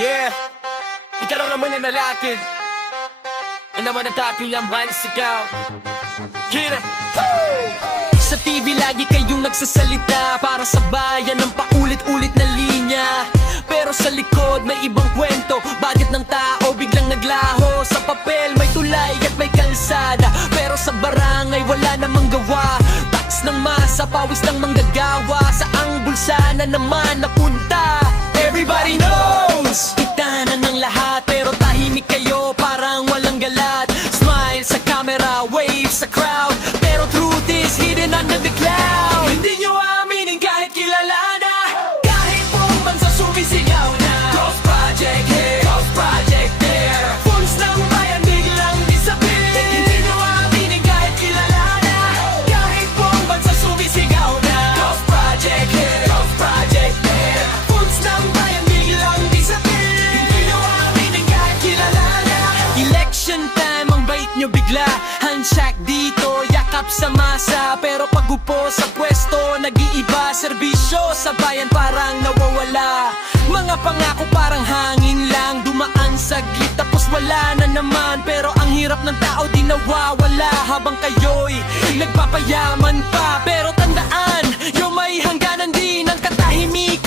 Yeah, ikaw naman yung lalaki. Ang naman ang tapi lang mansigaw. Get it! Sa TV lagi kayong nagsasalita para sa bayan ng paulit-ulit na linya. Pero sa likod may ibang kwento. Bakit ng tao biglang naglaho? Sa papel may tulay at may kalsada, pero sa barangay wala namang gawa. Tax ng masa, pawis ng manggagawa. Saang bulsa na naman napunta? Everybody knows! Kita na ng lahat, pero tahimik kayo parang walang galat. Smile sa camera, wave sa crowd, pero truth is hidden under the cloud. Hindi nyo aminin kahit kilala na, kahit buong bansa sumisigaw na. Ghost Project here, Ghost Project there. Funds ng bayan biglang disappear. Hindi nyo aminin kahit kilala na, kahit buong bansa sumisigaw na. Ghost Project here, Ghost Project there. Funds ng bayan biglang disappear. Hindi nyo aminin kahit kilala na. Election time ang bait nyo bigla. Handshake dito, yakap sa masa, pero pag-upo sa pwesto nag-iiba. Serbisyo sa bayan parang nawawala. Mga pangako parang hangin lang, dumaan saglit tapos wala na naman. Pero ang hirap ng tao di nawawala, habang kayo'y nagpapayaman pa. Pero tandaan, yung may hangganan din ang katahimikan.